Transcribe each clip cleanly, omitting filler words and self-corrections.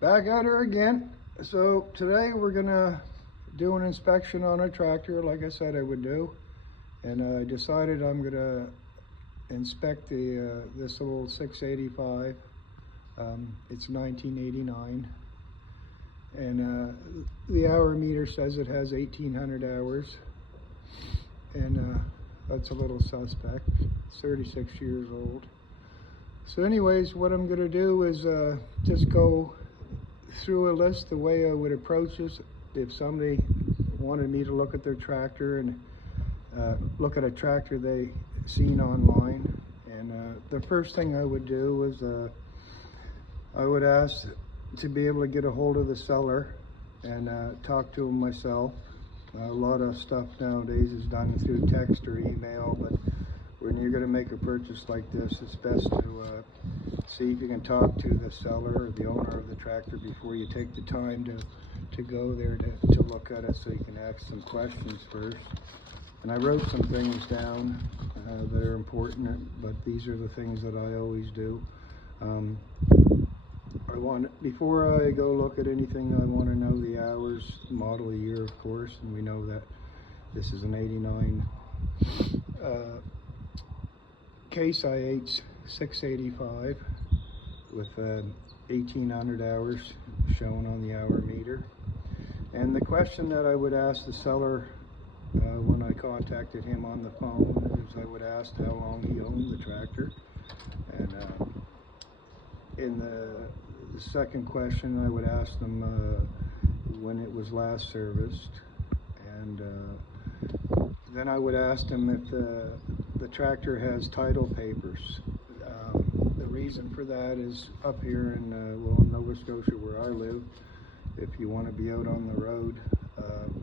Back at her again. So today we're gonna do an inspection on a tractor like I said I would do, and I decided I'm gonna inspect the this old 685. It's 1989, and the hour meter says it has 1800 hours, and that's a little suspect. It's 36 years old. So anyways, what I'm gonna do is just go through a list the way I would approach this if somebody wanted me to look at their tractor and look at a tractor they seen online. And the first thing I would do is I would ask to be able to get a hold of the seller and talk to him myself. A lot of stuff nowadays is done through text or email, but when you're going to make a purchase like this, it's best to see if you can talk to the seller or the owner of the tractor before you take the time to go there to look at it, so you can ask some questions first. And I wrote some things down that are important, but these are the things that I always do. Before I go look at anything, I want to know the hours, model year, of course, and we know that this is an 89 Case IH 685 with 1800 hours shown on the hour meter. And the question that I would ask the seller when I contacted him on the phone is I would ask how long he owned the tractor. And in the second question, I would ask them when it was last serviced. And then I would ask them if the tractor has title papers. The reason for that is up here in Nova Scotia, where I live, if you want to be out on the road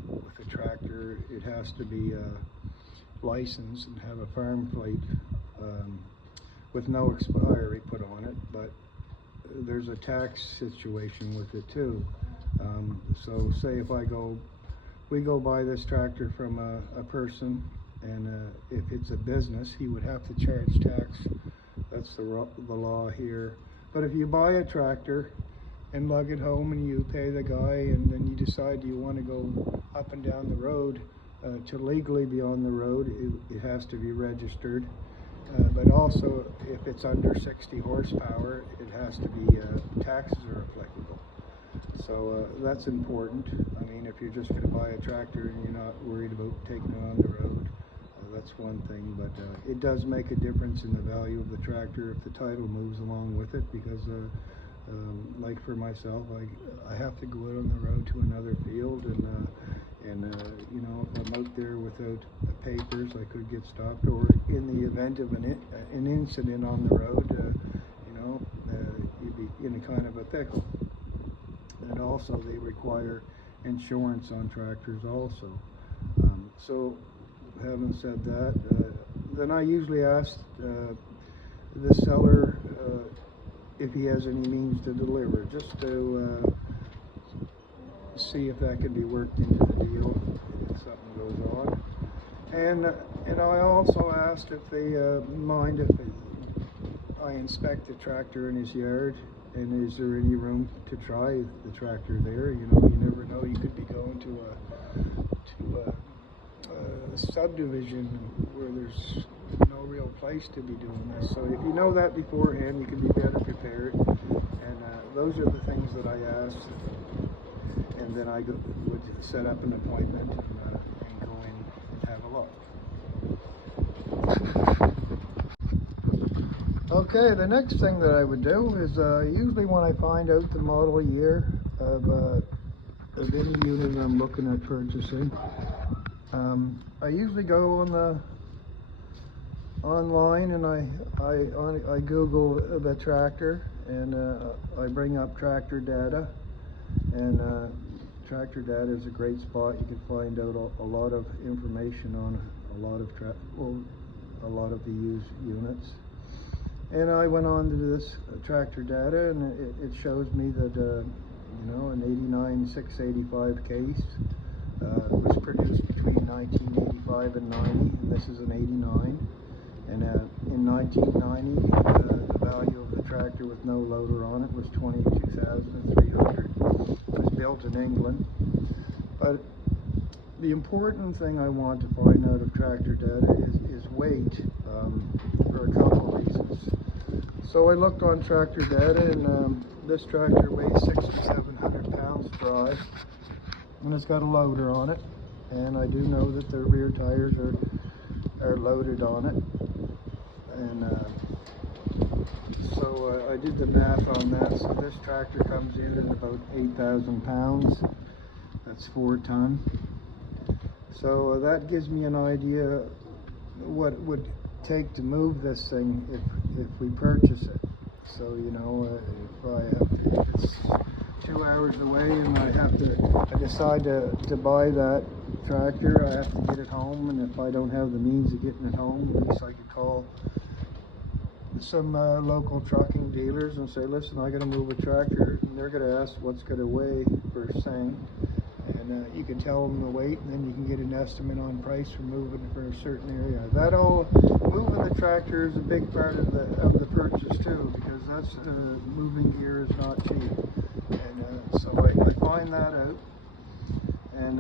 with a tractor, it has to be licensed and have a farm plate with no expiry put on it. But there's a tax situation with it too. So say if we go buy this tractor from a person, and if it's a business, he would have to charge tax. That's the law here. But if you buy a tractor and lug it home and you pay the guy, and then you decide you want to go up and down the road, to legally be on the road, it has to be registered. But also, if it's under 60 horsepower, it has to be, taxes are applicable. So that's important. I mean, if you're just going to buy a tractor and you're not worried about taking it on the road, that's one thing. But it does make a difference in the value of the tractor if the title moves along with it, because like for myself, I have to go out on the road to another field, and you know, if I'm out there without papers, I could get stopped, or in the event of an incident on the road, you know, you'd be in a kind of a pickle. And also they require insurance on tractors also. So having said that, then I usually ask the seller if he has any means to deliver, just to see if that can be worked into the deal if something goes on. And I also asked if they mind if I inspect the tractor in his yard, and is there any room to try the tractor there. You know, you never know, you could be going to a subdivision where there's no real place to be doing this. So if you know that beforehand, you can be better prepared. And those are the things that I asked. And then I would set up an appointment and go in and have a look. Okay, the next thing that I would do is usually when I find out the model year of any unit I'm looking at purchasing, I usually go on online and I Google the tractor, and I bring up tractor data, and tractor data is a great spot. You can find out a lot of information on a lot of the used units. And I went on to this tractor data, and it shows me that you know, an 89 685 case was produced between 1985 and 90, and this is an 89. And in 1990, the value of the tractor with no loader on it was $22,300. It was built in England. But the important thing I want to find out of tractor data is weight, for a couple of reasons. So I looked on tractor data, and this tractor weighs 6,700 pounds dry, and it's got a loader on it, and I do know that the rear tires are loaded on it. And so I did the math on that. So this tractor comes in at about 8,000 pounds. That's 4 ton. So that gives me an idea what it would take to move this thing if we purchase it. So, you know, if it's 2 hours away and I decide to buy that tractor, I have to get it home, and if I don't have the means of getting it home, at least I could call some local trucking dealers and say, listen, I got to move a tractor, and they're going to ask what's going to weigh first thing, and you can tell them the weight, and then you can get an estimate on price for moving it for a certain area. Moving the tractor is a big part of the purchase too, because that's moving gear is not cheap, and so I find that out, and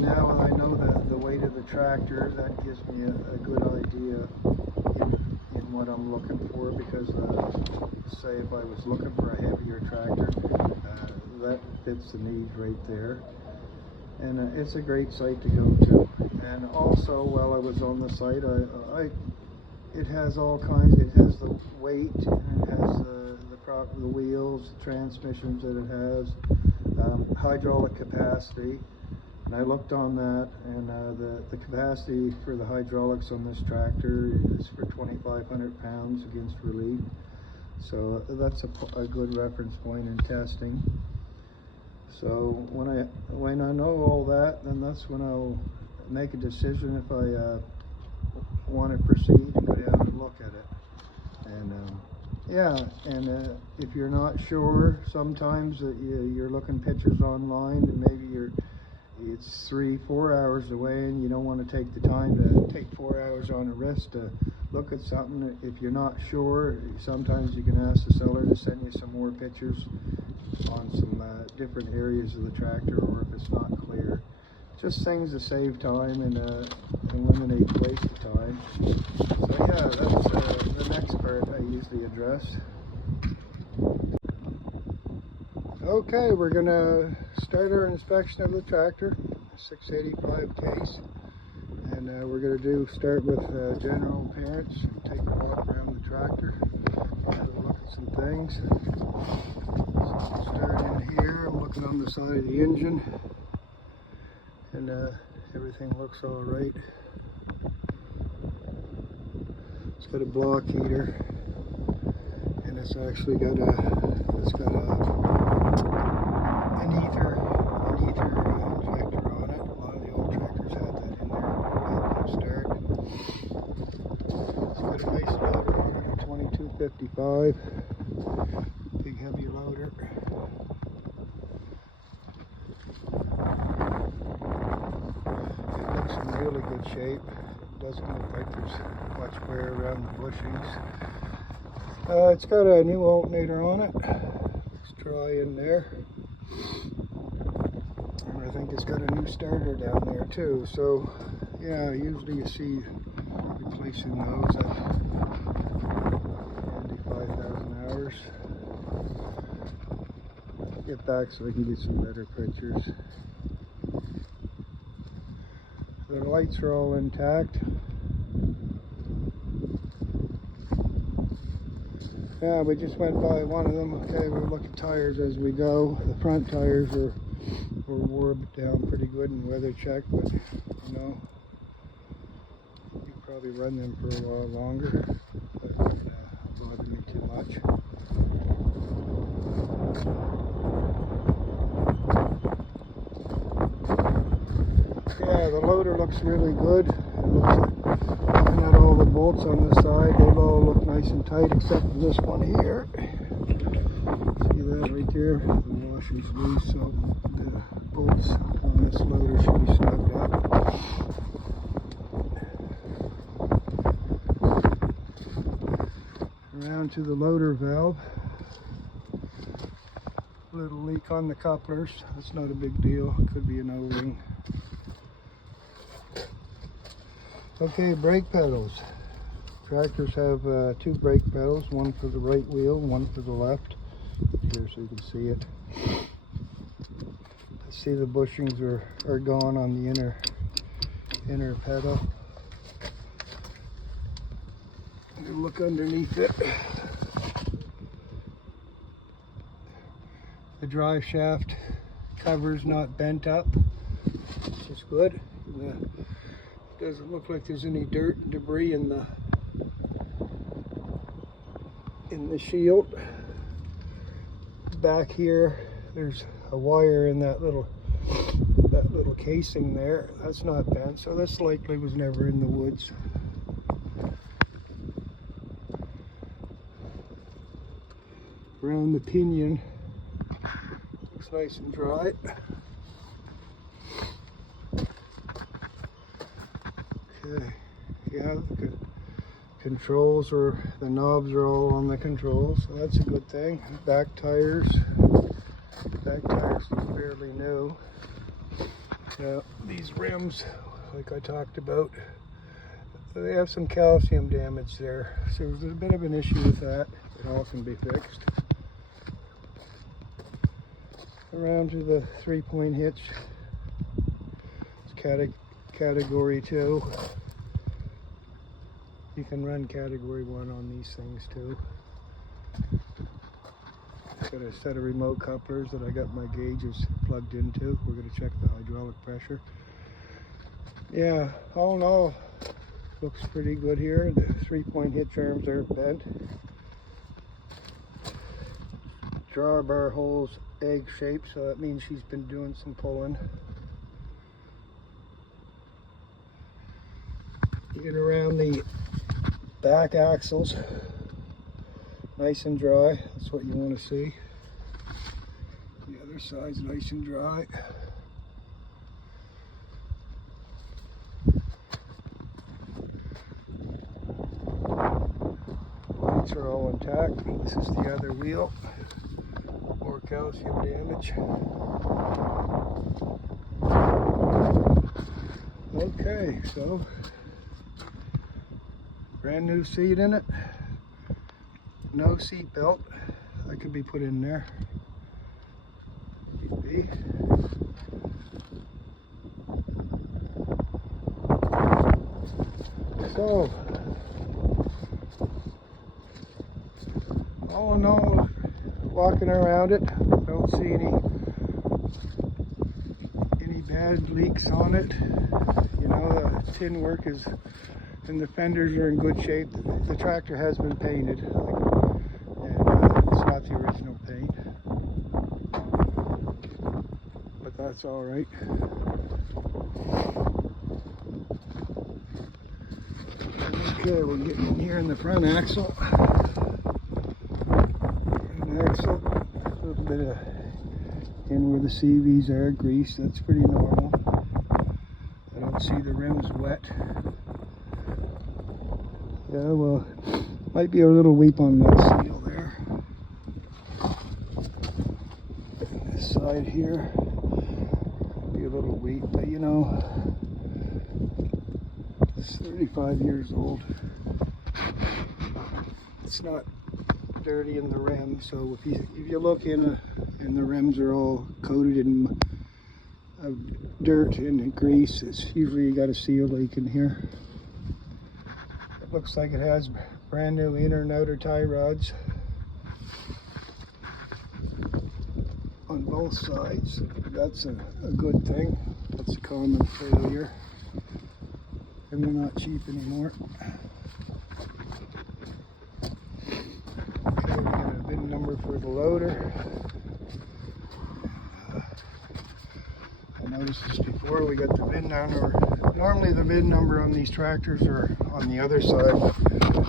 now I know the weight of the tractor. That gives me a good idea in what I'm looking for, because say if I was looking for a heavier tractor, that fits the need right there. And it's a great site to go to. And also, while I was on the site, it has all kinds. It has the weight, and it has the wheels, the transmissions that it has, hydraulic capacity. And I looked on that, and the capacity for the hydraulics on this tractor is for 2,500 pounds against relief. So that's a good reference point in testing. So when I know all that, then that's when I'll make a decision if I want to proceed and go down and look at it. And if you're not sure, sometimes you're looking pictures online, and maybe it's 3-4 hours away, and you don't want to take the time to take 4 hours on a wrist to look at something. If you're not sure, sometimes you can ask the seller to send you some more pictures on some different areas of the tractor, or if it's not clear. Just things to save time and eliminate waste of time. So yeah, that's the next part I usually address. Okay, we're going to start our inspection of the tractor, 685 case, and we're going to start with general appearance and take a walk around the tractor, have a look at some things. So I'll start in here. I'm looking on the side of the engine, and everything looks all right. It's got a block heater, and it's actually got an ether injector on it. A lot of the old tractors had that in there at the start. It's got a nice loader on it, a 2255, big heavy loader. It looks in really good shape. It doesn't look like there's much wear around the bushings. It's got a new alternator on it. Looks dry in there. And I think it's got a new starter down there too. So yeah, usually you see replacing those at 5,000 hours. Get back so I can get some better pictures. The lights are all intact. Yeah, we just went by one of them. Okay, we'll look at tires as we go. The front tires were wore down pretty good and weather checked, but you know, you probably run them for a while longer. But it wouldn't bother me too much. Yeah, the loader looks really good. Looking at all the bolts on this side, they all look nice and tight except for this one here. See that right there? The washer's loose, so the bolts on this loader should be snugged up. Around to the loader valve. Little leak on the couplers. That's not a big deal. Could be an O-ring. Okay, brake pedals. Tractors have two brake pedals, one for the right wheel, one for the left. Here so you can see it. See the bushings are gone on the inner pedal. You look underneath it. The drive shaft cover's not bent up, which is good. Doesn't look like there's any dirt and debris in the shield. Back here, there's a wire in that little casing there. That's not bent, so this likely was never in the woods. Around the pinion, looks nice and dry. Okay, yeah, the controls the knobs are all on the controls, so that's a good thing. Back tires look fairly new. Now these rims, like I talked about, they have some calcium damage there, so there's a bit of an issue with that. It all can be fixed. Around to the 3-point hitch. It's category 2. You can run category 1 on these things too. Got a set of remote couplers that I got my gauges plugged into. We're going to check the hydraulic pressure. Yeah, all in all, looks pretty good here. The 3-point hitch arms aren't bent. Drawbar holes egg shaped, so that means she's been doing some pulling. You get around the back axles, nice and dry. That's what you want to see. The other side's nice and dry. Lights are all intact. This is the other wheel. More calcium damage. Okay, so brand new seat in it. No seat belt. That could be put in there. Maybe. So, all in all, walking around it, don't see any bad leaks on it. You know, the tin work is, and the fenders are in good shape. The tractor has been painted, and it's not the original paint, but that's all right. Okay, we're getting in here in the front axle. A little bit of in where the CVs are, grease. That's pretty normal. I don't see the rims wet. Yeah, well, might be a little weep on that seal there. And this side here, be a little weep, but you know, it's 35 years old. It's not dirty in the rim, so if you look in and the rims are all coated in dirt and grease, it's usually you got a seal leak in here. It looks like it has brand new inner and outer tie rods on both sides. That's a good thing. That's a common failure, and they're not cheap anymore. Okay, we got a VIN number for the loader. I noticed this before, we got the VIN number. Normally the VIN number on these tractors are on the other side.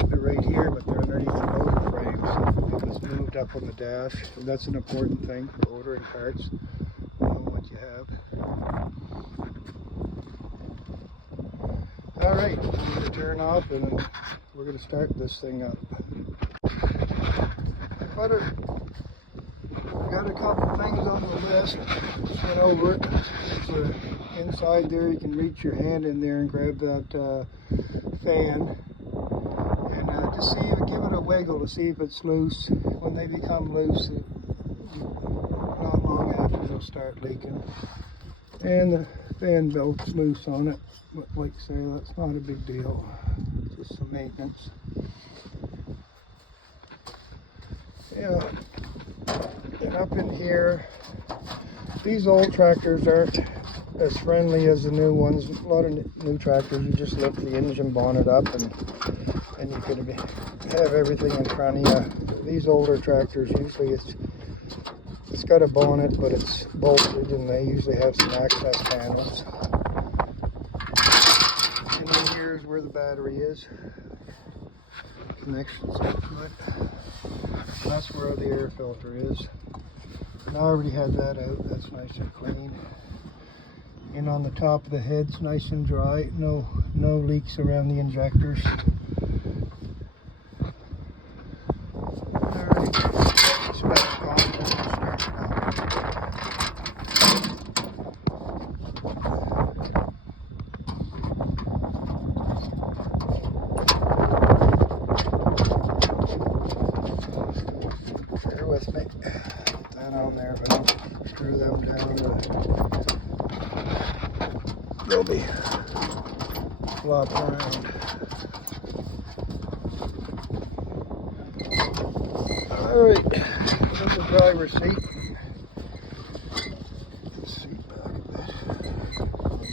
They're right here, but they're underneath the loader frames. It was moved up on the dash. And that's an important thing for ordering parts. Know what you have. Alright, I'm going to turn off and we're going to start this thing up. got a couple things on the list. Just went over it. So inside there, you can reach your hand in there and grab that fan, and just see, give it a wiggle to see if it's loose. When they become loose, not long after they'll start leaking. And the fan belt's loose on it, but like I say, that's not a big deal. It's just some maintenance. Yeah, and up in here, these old tractors aren't as friendly as the new ones. A lot of new tractors, you just lift the engine bonnet up and you could have everything in front of you. These older tractors, usually it's got a bonnet, but it's bolted, and they usually have some access panels. And then here's where the battery is. Connection's not good. That's where the air filter is. And I already had that out. That's nice and clean. And on the top of the head's nice and dry. No leaks around the injectors. Alright, let's back the console and start it up. Bear with me. Put that on there, but I'll screw them down. They'll be flopped around. Alright, there's the driver's seat. Get the seat back a bit.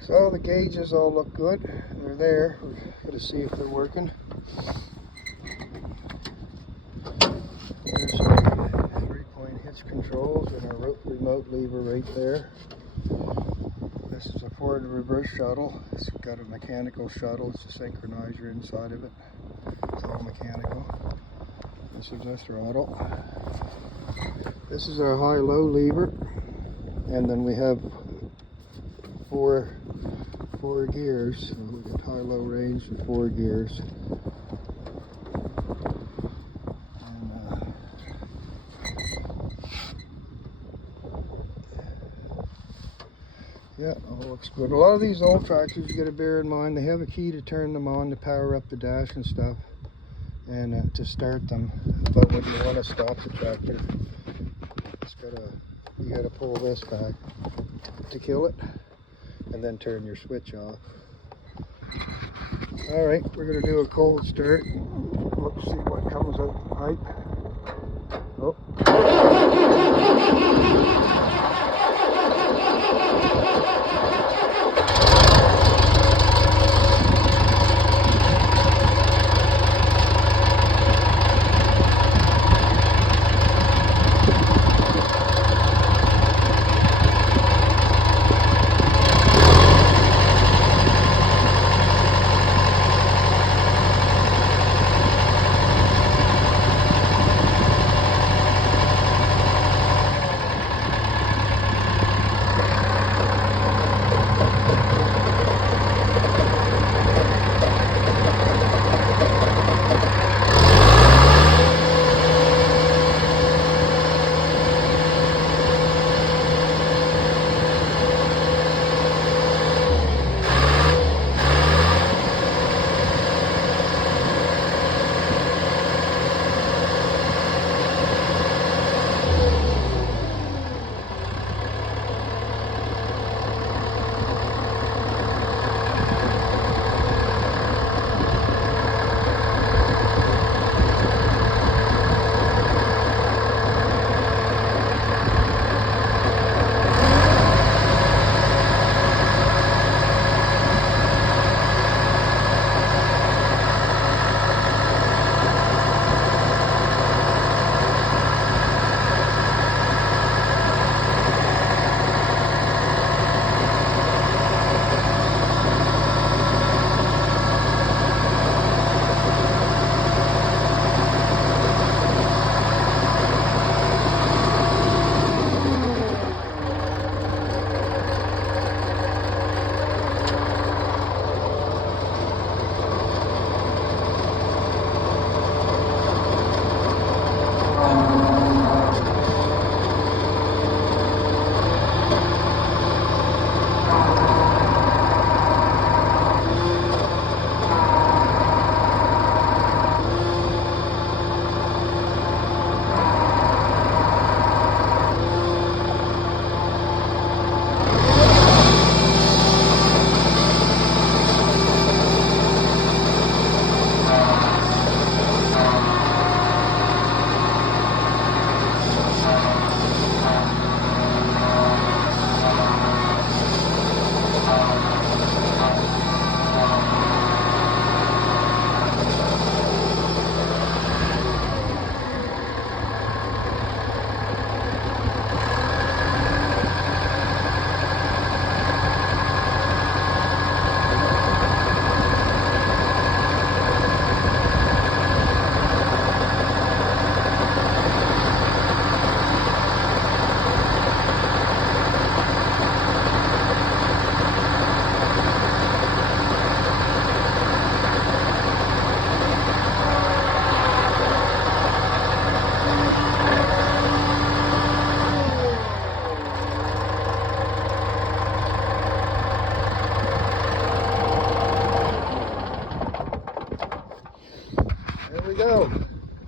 So the gauges all look good. They're there. We're going to see if they're working. There's our 3-point hitch controls and our remote lever right there. This is a forward and reverse shuttle. It's got a mechanical shuttle. It's a synchronizer inside of it. It's all mechanical. This is our throttle. This is our high-low lever. And then we have four gears. So we got high-low range and 4 gears. Yeah, all looks good. A lot of these old tractors, you got to bear in mind, they have a key to turn them on to power up the dash and stuff, and to start them. But when you want to stop the tractor, you got to pull this back to kill it, and then turn your switch off. All right, we're going to do a cold start. Let's see what comes out the pipe. Oh.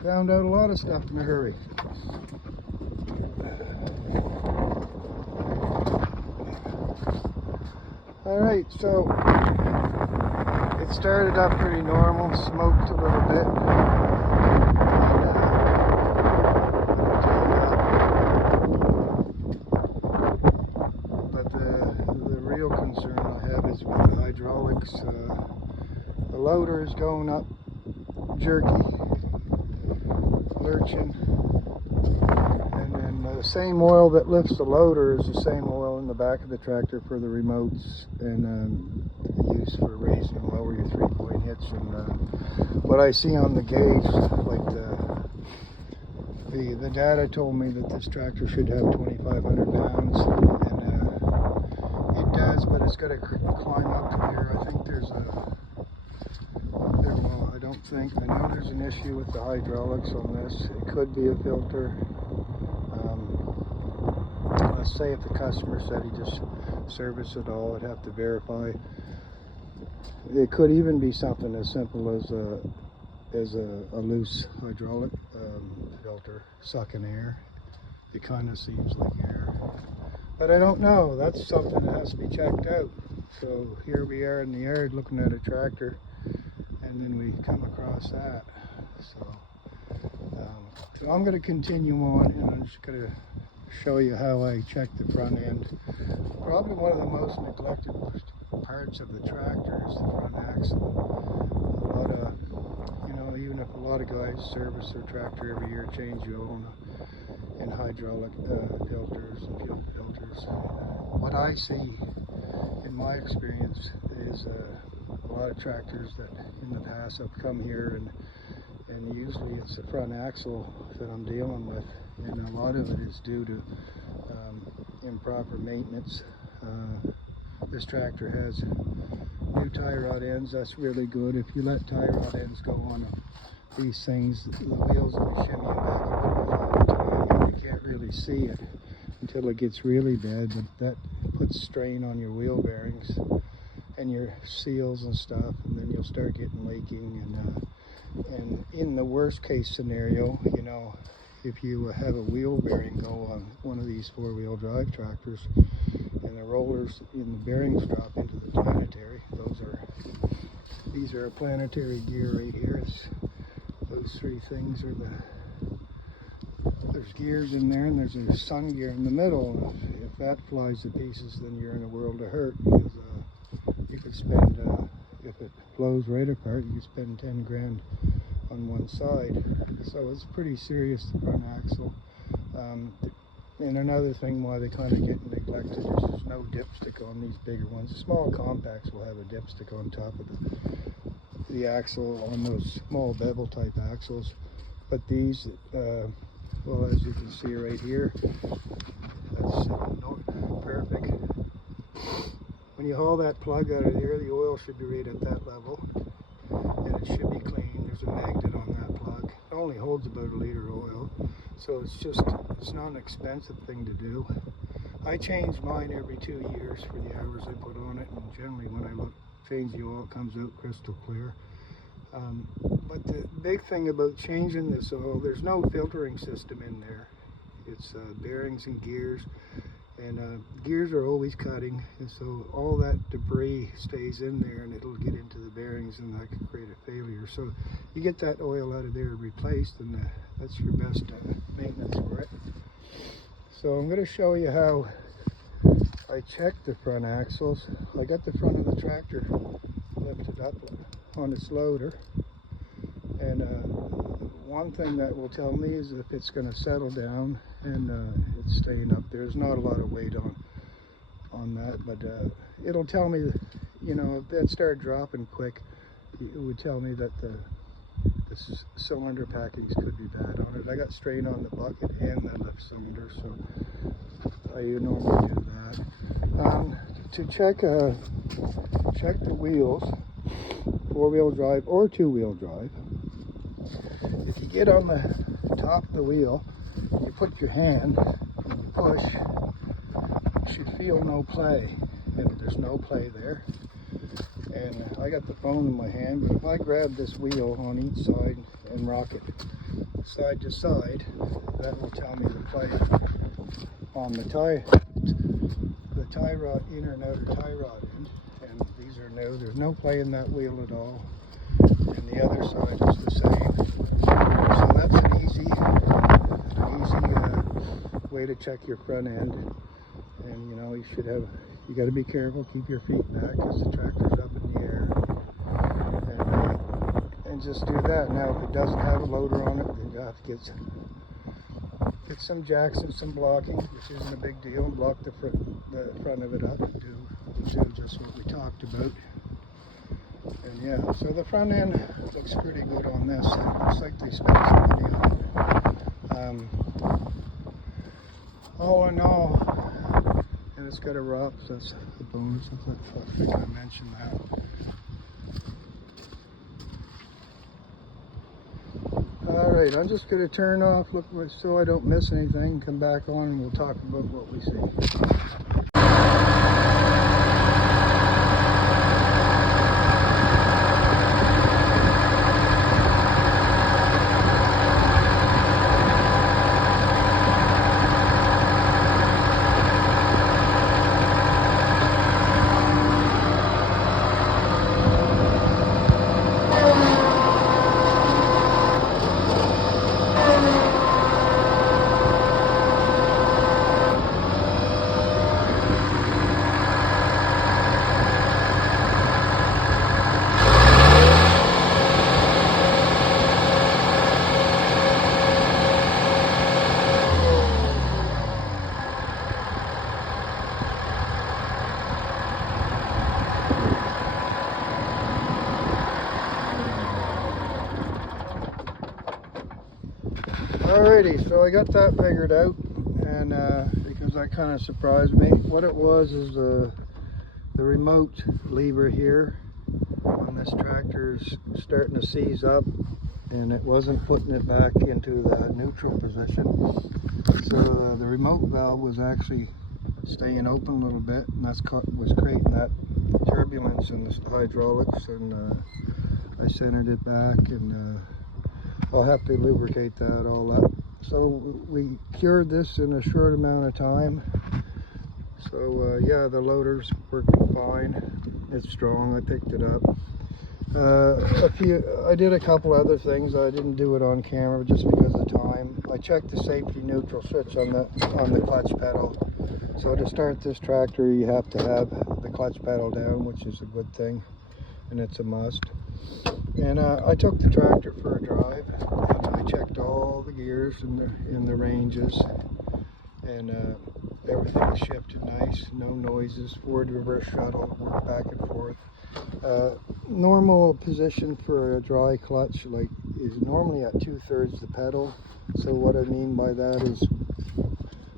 found out a lot of stuff in a hurry. Alright, so it started up pretty normal, smoked a little bit. But the real concern I have is with the hydraulics. The loader is going up jerky, lurching, and then the same oil that lifts the loader is the same oil in the back of the tractor for the remotes and use for raising and lower your 3-point hitch. And what I see on the gauge, like the data told me that this tractor should have 2,500 pounds, and it does, but it's got to climb up to here. I think there's well, I don't think. I know there's an issue with the hydraulics on this. It could be a filter. Let's say if the customer said he just serviced it all, I'd have to verify. It could even be something as simple as a loose hydraulic filter sucking air. It kind of seems like air, but I don't know. That's something that has to be checked out. So here we are in the yard looking at a tractor, and then we come across that. So I'm going to continue on, and I'm just going to show you how I check the front end. Probably one of the most neglected parts of the tractor is the front axle. But you know, even if a lot of guys service their tractor every year, change the oil and hydraulic filters and fuel filters, what I see in my experience is a lot of tractors that in the past have come here, and usually it's the front axle that I'm dealing with, and a lot of it is due to improper maintenance. This tractor has new tie rod ends. That's really good. If you let tie rod ends go on these things, the wheels will be shimmying back and forth all the time, and you can't really see it until it gets really bad, but that puts strain on your wheel bearings and your seals and stuff, and then you'll start getting leaking. And in the worst case scenario, you know, if you have a wheel bearing go on one of these 4-wheel drive tractors and the rollers in the bearings drop into the planetary, these are a planetary gear right here. Those 3 things are there's gears in there, and there's a sun gear in the middle. If that flies to pieces, then you're in a world of hurt, because you could spend, if it blows right apart, you could spend 10 grand on one side. So it's pretty serious, the front axle. And another thing why they kind of get neglected is there's no dipstick on these bigger ones. The small compacts will have a dipstick on top of the axle on those small bevel type axles, but these, well, as you can see right here, that's perfect. When you haul that plug out of there, the oil should be right at that level, and it should be clean. There's a magnet on that plug. It only holds about a liter of oil, so it's not an expensive thing to do. I change mine every 2 years for the hours I put on it, and generally when I change the oil, it comes out crystal clear. But the big thing about changing this oil, there's no filtering system in there. It's bearings and gears, and gears are always cutting, and so all that debris stays in there, and it'll get into the bearings, and that can create a failure. So you get that oil out of there replaced, and that's your best maintenance for it. So I'm going to show you how I check the front axles. I got the front of the tractor lifted up on its loader, and one thing that will tell me is if it's going to settle down and it's staying up. There's not a lot of weight on that, but it'll tell me, you know, if that started dropping quick, it would tell me that the cylinder packings could be bad on it. I got strain on the bucket and the lift cylinder, so I normally do that. To check the wheels, 4-wheel drive or 2-wheel drive, if you get on the top of the wheel, you put your hand, and you push, you should feel no play, and there's no play there. And I got the phone in my hand, but if I grab this wheel on each side and rock it side to side. That will tell me the play on the tie rod, inner and outer tie rod end. And these are new. There's no play in that wheel at all. And the other side is the same. So that's an easy way to check your front end. And you know, you got to be careful, keep your feet back because the tractor's up in the air. And just do that. Now, if it doesn't have a loader on it, then you have to get some jacks and some blocking, which isn't a big deal, and block the front of it up and do just what we talked about. And yeah, so the front end looks pretty good on this. It looks like they spent some money on it. All in all, and it's got a ROP, so that's a bonus. I think I mentioned that. Alright, I'm just going to turn off, look so I don't miss anything, come back on, and we'll talk about what we see. Alrighty, so I got that figured out, and because that kind of surprised me. What it was is the remote lever here on this tractor's starting to seize up, and it wasn't putting it back into the neutral position. So the remote valve was actually staying open a little bit, and was creating that turbulence in the hydraulics, and I centered it back, and I'll have to lubricate that all up. So we cured this in a short amount of time. So yeah, the loader's working fine. It's strong. I picked it up. I did a couple other things. I didn't do it on camera just because of time. I checked the safety neutral switch on the clutch pedal. So to start this tractor, you have to have the clutch pedal down, which is a good thing, and it's a must. And I took the tractor for a drive, and I checked all the gears in the ranges, and everything shifted nice, no noises. Forward reverse shuttle, work back and forth. Normal position for a dry clutch is normally at 2/3 the pedal. So what I mean by that is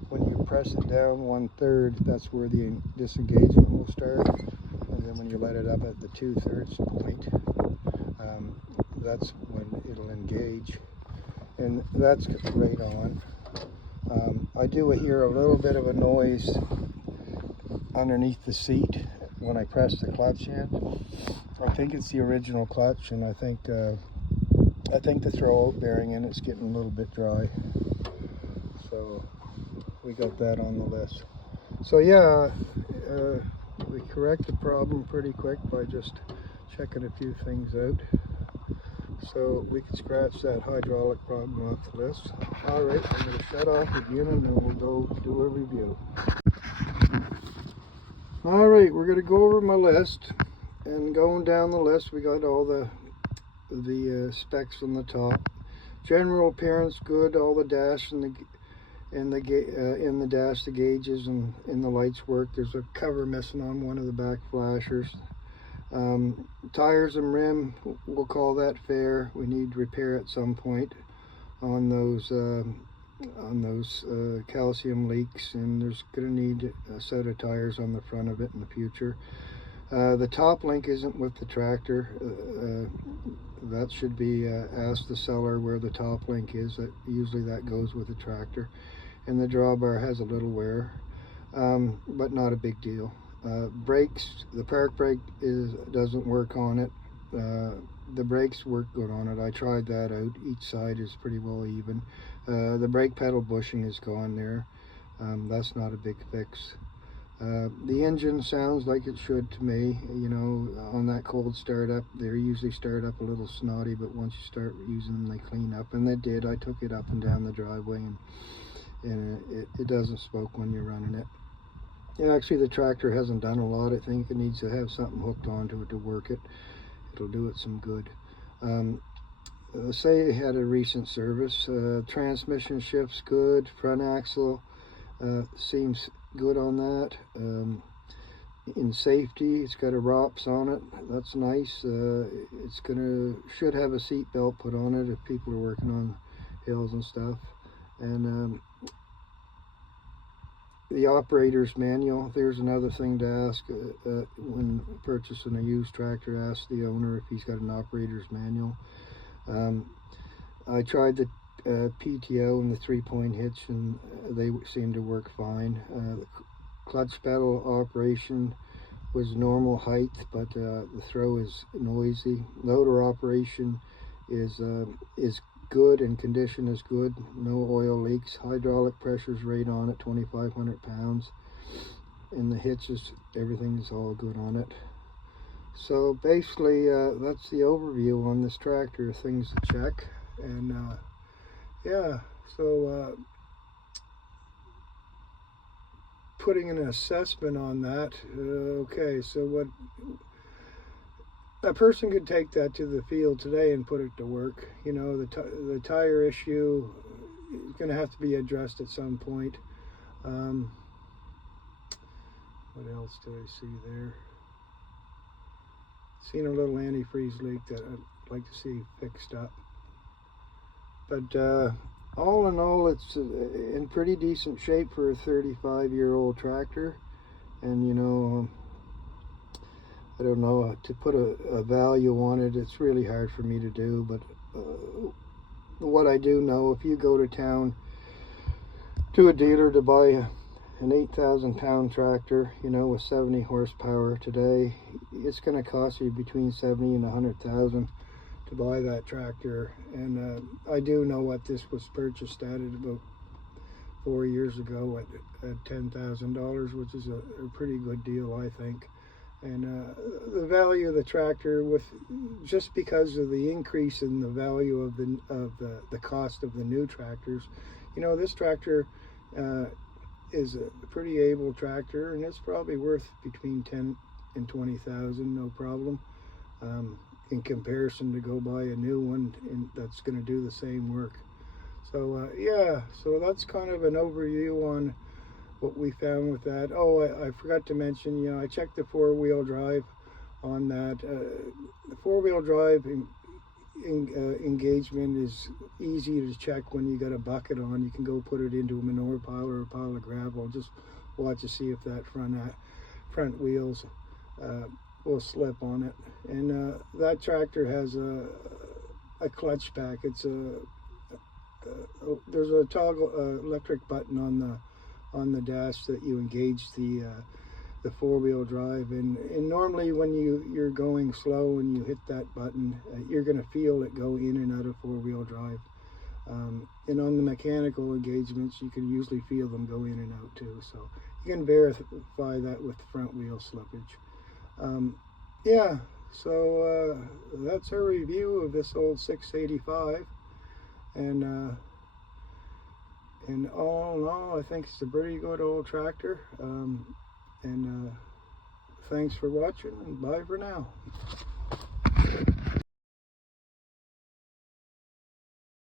when you press it down 1/3, that's where the disengagement will start, and then when you let it up at the 2/3 point, that's when it'll engage, and that's right on. I do hear a little bit of a noise underneath the seat when I press the clutch in. I think it's the original clutch, and I think the throwout bearing in it's getting a little bit dry. So we got that on the list. So yeah, we correct the problem pretty quick by just checking a few things out. So we can scratch that hydraulic problem off the list. Alright, I'm going to shut off again, and then we'll go do a review. Alright, we're going to go over my list, and going down the list we got all the specs on the top. General appearance good, all the dash in the dash, the gauges and in the lights work. There's a cover missing on one of the back flashers. Tires and rim, we'll call that fair. We need repair at some point on those calcium leaks, and there's going to need a set of tires on the front of it in the future. The top link isn't with the tractor. That should be ask the seller where the top link is. Usually that goes with the tractor. And the drawbar has a little wear, but not a big deal. Brakes, the park brake doesn't work on it. the brakes work good on it. I tried that out. Each side is pretty well even. The brake pedal bushing is gone there. That's not a big fix. The engine sounds like it should to me. You know, on that cold startup, they usually start up a little snotty, but once you start using them, they clean up, and they did. I took it up and down the driveway, and it doesn't smoke when you're running it. Yeah, actually, the tractor hasn't done a lot. I think it needs to have something hooked onto it to work it. It'll do it some good. Say it had a recent service. Transmission shift's good. Front axle seems good on that. In safety, it's got a ROPS on it. That's nice. Should have a seat belt put on it if people are working on hills and stuff. And the operator's manual, there's another thing to ask when purchasing a used tractor. Ask the owner if he's got an operator's manual. I tried the PTO and the 3-point hitch, and they seem to work fine. The clutch pedal operation was normal height, but the throw is noisy. Loader operation is good, and condition is good. No oil leaks. Hydraulic pressure's right on it, 2,500 pounds. And the hitches, everything is all good on it. So basically, that's the overview on this tractor, things to check. And yeah, so putting an assessment on that. Okay, so what a person could take that to the field today and put it to work. You know, the tire issue is going to have to be addressed at some point. What else do I see there? Seen a little antifreeze leak that I'd like to see fixed up. But all in all, it's in pretty decent shape for a 35-year-old tractor. And you know, I don't know, to put a value on it, it's really hard for me to do. But what I do know, if you go to town to a dealer to buy an 8,000-pound tractor, you know, with 70 horsepower today, it's going to cost you between 70 and 100,000 to buy that tractor. And I do know what this was purchased at about 4 years ago at $10,000, which is a pretty good deal, I think. And the value of the tractor, with just because of the increase in the value of the cost of the new tractors, you know, this tractor is a pretty able tractor, and it's probably worth between 10 and 20,000, no problem, in comparison to go buy a new one that's going to do the same work. So yeah, so that's kind of an overview on what we found with that. Oh, I forgot to mention, you know, I checked the four-wheel drive on that. The four-wheel drive engagement is easy to check when you got a bucket on. You can go put it into a manure pile or a pile of gravel. Just watch to see if that front wheels will slip on it. And that tractor has a clutch pack. It's there's a toggle electric button on the dash that you engage the four-wheel drive, and normally when you're going slow and you hit that button, you're going to feel it go in and out of four-wheel drive. And on the mechanical engagements, you can usually feel them go in and out too, so you can verify that with front wheel slippage. Yeah, so that's our review of this old 685, and all in all, I think it's a pretty good old tractor. And thanks for watching, and bye for now.